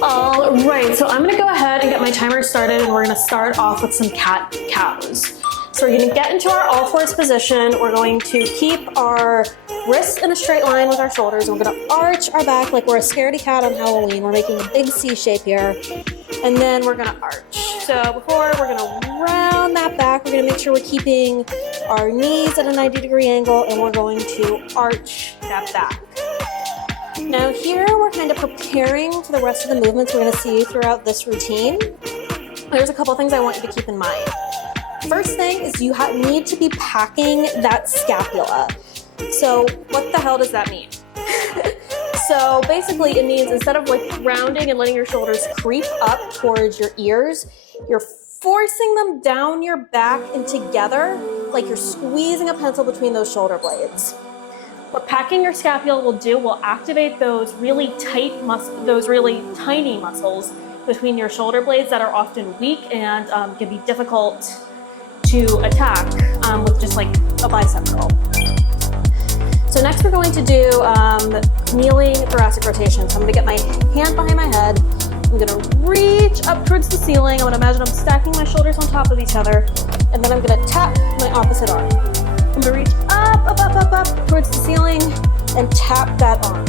All right, so I'm gonna go ahead and get my timer started, and we're gonna start off with some cat-cows. So we're gonna get into our all fours position. We're going to keep our wrists in a straight line with our shoulders. We're gonna arch our back like we're a scaredy cat on Halloween. We're making a big C shape here. And then we're gonna arch. So before, we're gonna round that back. We're gonna make sure we're keeping our knees at a 90-degree angle, and we're going to arch that back. Now here, we're kind of preparing for the rest of the movements we're gonna see throughout this routine. There's a couple things I want you to keep in mind. First thing is you need to be packing that scapula. So what the hell does that mean? So basically it means instead of like rounding and letting your shoulders creep up towards your ears, you're forcing them down your back and together like you're squeezing a pencil between those shoulder blades. What packing your scapula will do will activate those really tight those really tiny muscles between your shoulder blades that are often weak and can be difficult to attack with just like a bicep curl. So next we're going to do kneeling thoracic rotation. So I'm gonna get my hand behind my head. I'm gonna reach up towards the ceiling. I'm gonna imagine I'm stacking my shoulders on top of each other, and then I'm gonna tap my opposite arm. I'm gonna reach up towards the ceiling and tap that arm.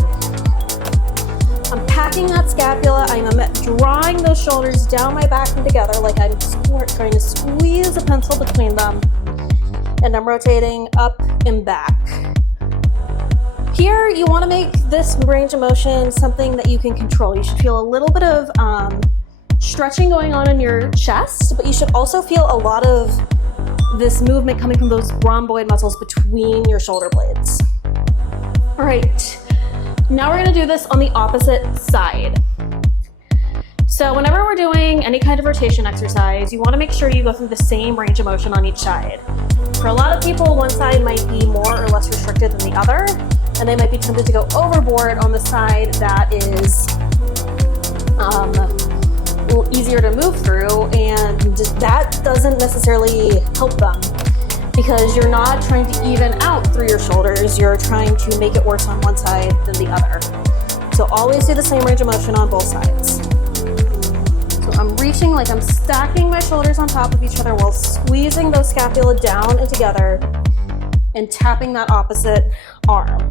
I'm packing that scapula. I'm drawing those shoulders down my back and together like I'm trying to squeeze a pencil between them. And I'm rotating up and back. Here, you want to make this range of motion something that you can control. You should feel a little bit of stretching going on in your chest, but you should also feel a lot of this movement coming from those rhomboid muscles between your shoulder blades. All right, now we're gonna do this on the opposite side. So whenever we're doing any kind of rotation exercise, you wanna make sure you go through the same range of motion on each side. For a lot of people, one side might be more or less restricted than the other, and they might be tempted to go overboard on the side that is a little easier to move through, and that doesn't necessarily help them because you're not trying to even out through your shoulders, you're trying to make it worse on one side than the other. So always do the same range of motion on both sides. So I'm reaching like I'm stacking my shoulders on top of each other while squeezing those scapula down and together and tapping that opposite arm.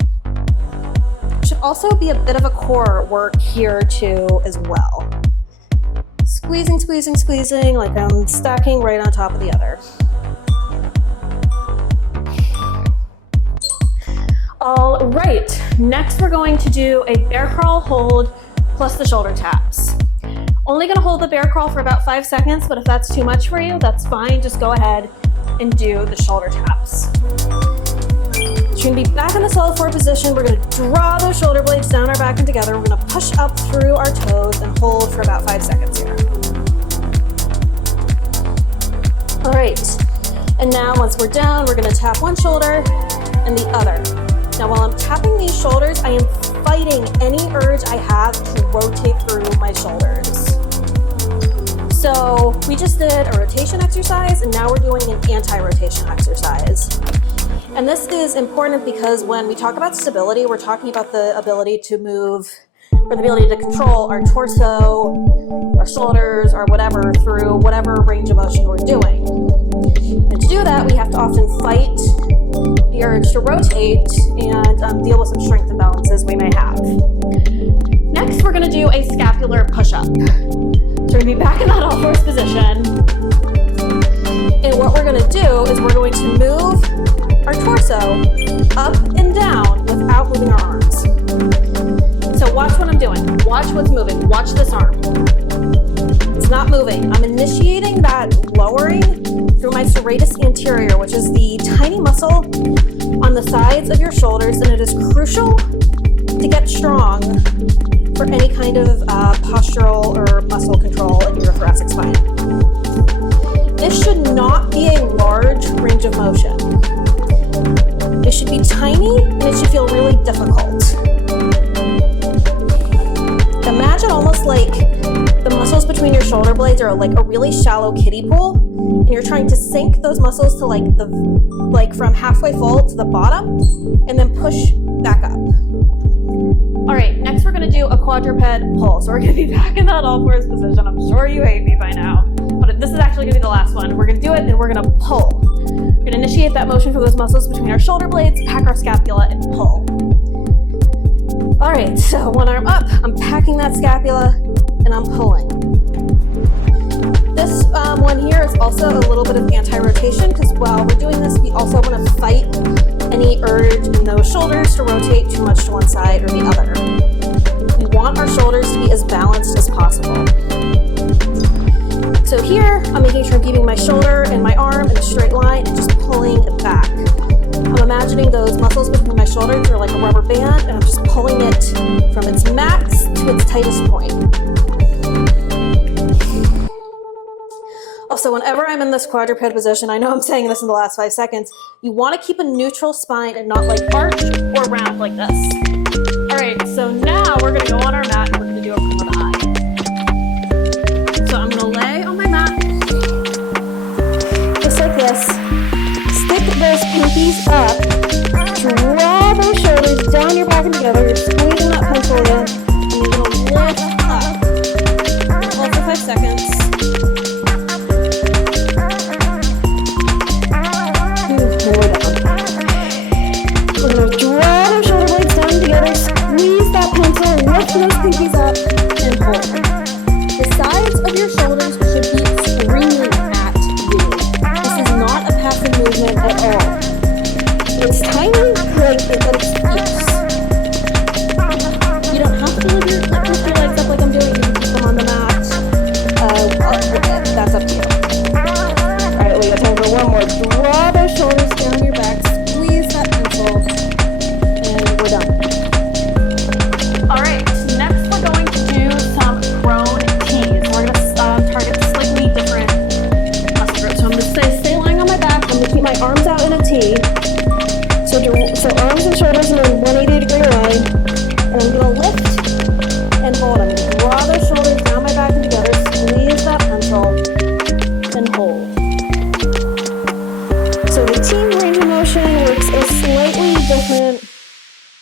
Should also be a bit of a core work here too as well. Squeezing, squeezing, squeezing like I'm stacking right on top of the other. All right, next we're going to do a bear crawl hold plus the shoulder taps. Only gonna hold the bear crawl for about 5 seconds, but if that's too much for you, that's fine. Just go ahead and do the shoulder taps. You're gonna be back in the solid forward position. We're gonna draw those shoulder blades down our back and together. We're gonna push up through our toes and hold for about 5 seconds here. All right, and now once we're down, we're gonna tap one shoulder and the other. Now while I'm tapping these shoulders, I am fighting any urge I have to rotate through my shoulders. So we just did a rotation exercise, and now we're doing an anti-rotation exercise. And this is important because when we talk about stability, we're talking about the ability to move, or the ability to control our torso, our shoulders, or whatever through whatever range of motion we're doing. And to do that, we have to often fight the urge to rotate and deal with some strength imbalances we may have. Next, we're gonna do a scapular push-up. So we're gonna be back in that all fours position. And what we're gonna do is we're going to move our torso up and down without moving our arms. So watch what I'm doing. Watch what's moving. Watch this arm. It's not moving. I'm initiating that lowering through my serratus anterior, which is the tiny muscle on the sides of your shoulders, and it is crucial to get strong for any kind of postural or muscle control in your thoracic spine. This should not be a large range of motion. It should be tiny, and it should feel really difficult. Imagine almost like the muscles between your shoulder blades are like a really shallow kiddie pool, and you're trying to sink those muscles to like from halfway full to the bottom, and then push back up. All right, next we're gonna do a quadruped pull. So we're gonna be back in that all fours position. I'm sure you hate me by now, but this is actually gonna be the last one. We're gonna do it and we're gonna pull. We're gonna initiate that motion for those muscles between our shoulder blades, pack our scapula, and pull. All right, so one arm up, I'm packing that scapula, and I'm pulling. This one here is also a little bit of anti-rotation because while we're doing this, we also want to fight any urge in those shoulders to rotate too much to one side or the other. We want our shoulders to be as balanced as possible. So here, I'm making sure I'm keeping my shoulder and my arm in a straight line and just pulling it back. I'm imagining those muscles between my shoulders are like a rubber band, and I'm just pulling it from its max to its tightest point. Also, whenever I'm in this quadruped position, I know I'm saying this in the last 5 seconds, you want to keep a neutral spine and not like arch or round like this. All right, so now we're going to go on our mat and we're going to do a prone eye. So I'm going to lay on my mat, just like this. Stick those pinkies up, draw those shoulders down your back and together. You're squeezing that pencil again, and you're going to lift up. Hold for 5 seconds. Lift those pinkies up and hold. The sides of your shoulders should be screaming at you. This is not a passive movement at all. It's tiny, but it's fierce. You don't have to lift your legs up like I'm doing. You can keep them on the mat. That's up to you. Alright, we got time for one more. Draw those shoulders down your back. Squeeze that pencil. And we're done. Alright, next we're going to do some prone tees. We're going to target slightly different muscle groups. So I'm going to stay lying on my back. I'm going to keep my arms out in a T. So arms and shoulders in a 180-degree line. And I'm going to lift and hold. I'm going to draw those shoulders down my back and together. Squeeze that pencil and hold. So the team range of motion works a slightly different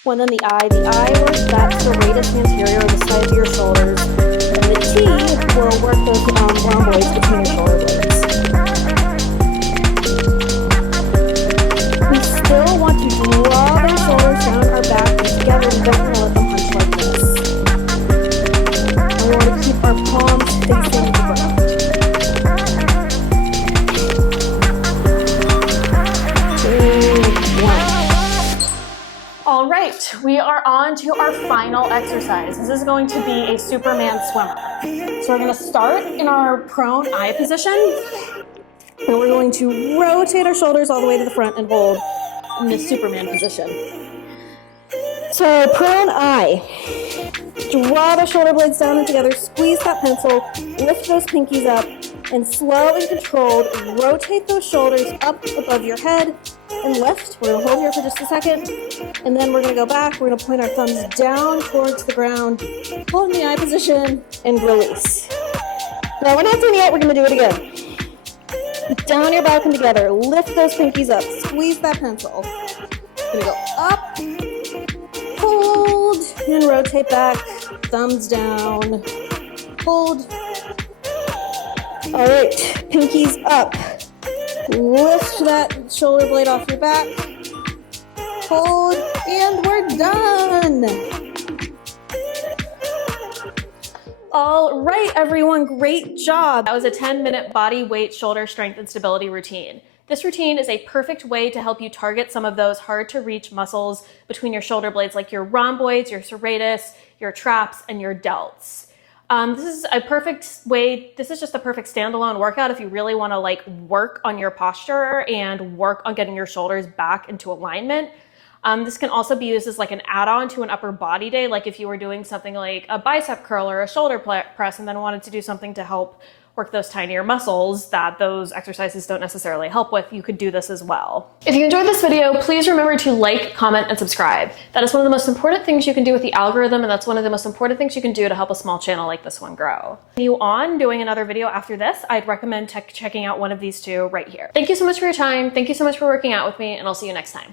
one than the eye. The eye works that serratus anterior, the side of your shoulders, and the T will work those rhomboids between your shoulder blades. We still want to draw the shoulders down our back and together. We don't want to let them hunch like this. We want to keep our palms facing the ground. All right, we are on to our final exercise. This is going to be a Superman swimmer. So we're going to start in our prone eye position, and we're going to rotate our shoulders all the way to the front and hold in this Superman position. So prone eye. Draw the shoulder blades down and together, squeeze that pencil, lift those pinkies up, and slow and controlled rotate those shoulders up above your head and lift. We're going to hold here for just a second, and then we're going to go back. We're going to point our thumbs down towards the ground, hold in the eye position, and release. Now we're not doing it yet, we're going to do it again. Down your back and together, lift those pinkies up, squeeze that pencil. We're going to go up, hold, and rotate back, thumbs down, hold. All right, pinkies up. Lift that shoulder blade off your back. Hold, and we're done. All right, everyone, great job. That was a 10-minute body weight shoulder strength and stability routine. This routine is a perfect way to help you target some of those hard to reach muscles between your shoulder blades, like your rhomboids, your serratus, your traps, and your delts. This is a perfect way, this is just a perfect standalone workout if you really want to like work on your posture and work on getting your shoulders back into alignment. This can also be used as like an add-on to an upper body day, like if you were doing something like a bicep curl or a shoulder press and then wanted to do something to help work those tinier muscles that those exercises don't necessarily help with, you could do this as well. If you enjoyed this video, please remember to like, comment, and subscribe. That is one of the most important things you can do with the algorithm, and that's one of the most important things you can do to help a small channel like this one grow. Continue on doing another video after this, I'd recommend checking out one of these two right here. Thank you so much for your time. Thank you so much for working out with me, and I'll see you next time.